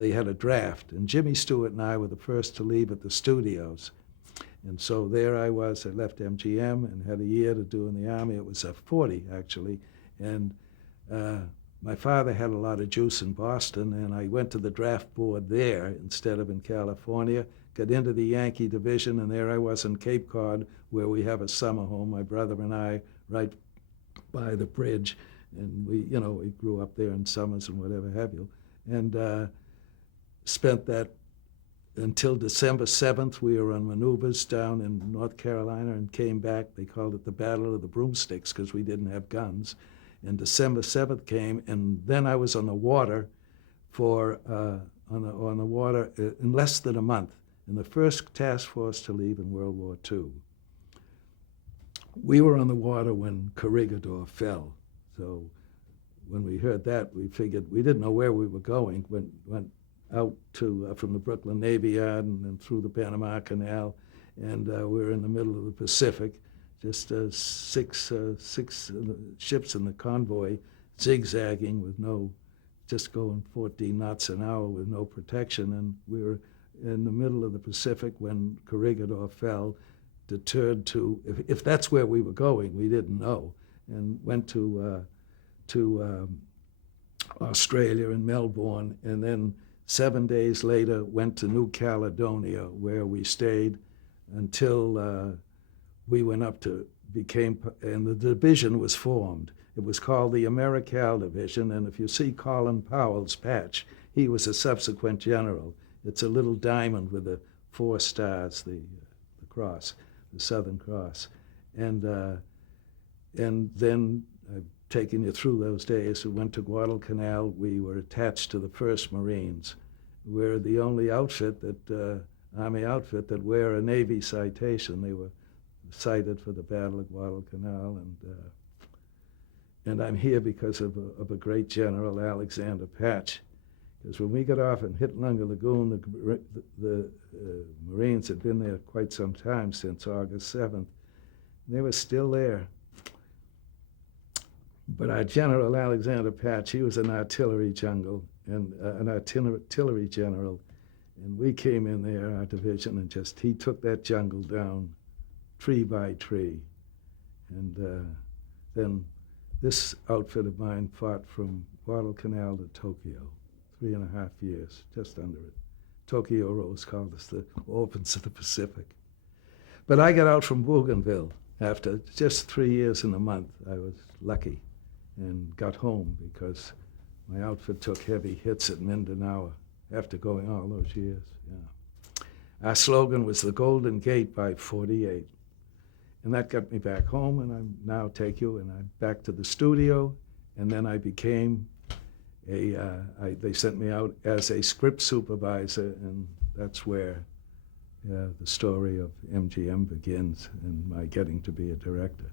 they had a draft, and Jimmy Stewart and I were the first to leave at the studios. And so there I was. I left MGM and had a year to do in the Army. It was 40, actually. And my father had a lot of juice in Boston, and I went to the draft board there instead of in California, got into the Yankee division, and there I was in Cape Cod, where we have a summer home, my brother and I, right by the bridge. And we grew up there in summers and whatever have you. And spent that until December 7th. We were on maneuvers down in North Carolina and came back. They called it the Battle of the Broomsticks because we didn't have guns. And December 7th came, and then I was on the water for on the water in less than a month, in the first task force to leave in World War II. We were on the water when Corregidor fell. So when we heard that, we figured, we didn't know where we were going. Went out to from the Brooklyn Navy Yard and then through the Panama Canal, and we were in the middle of the Pacific, just six ships in the convoy, zigzagging with just going 14 knots an hour with no protection, and we were in the middle of the Pacific when Corregidor fell, deterred to, if that's where we were going, we didn't know, and went to Australia and Melbourne, and then 7 days later went to New Caledonia, where we stayed until we went up to and the division was formed. It was called the Americal Division, and if you see Colin Powell's patch, he was a subsequent general. It's a little diamond with the 4 stars, the cross, the Southern Cross. And then, taking you through those days, we went to Guadalcanal. We were attached to the 1st Marines. We're the only outfit Army outfit that wear a Navy citation. They were cited for the Battle of Guadalcanal, and I'm here because of a great general, Alexander Patch. Because when we got off and hit Lunga Lagoon, the Marines had been there quite some time, since August 7th. They were still there. But our General Alexander Patch, he was an artillery general, and we came in there, our division, and he took that jungle down tree by tree. And then this outfit of mine fought from Guadalcanal to Tokyo, 3.5 years, just under it. Tokyo Rose called us the orphans of the Pacific. But I got out from Bougainville after just 3 years and a month. I was lucky and got home because my outfit took heavy hits at Mindanao after going all those years. Yeah. Our slogan was the Golden Gate by 48. And that got me back home, and I'm back to the studio, and then I became they sent me out as a script supervisor, and that's where the story of MGM begins and my getting to be a director.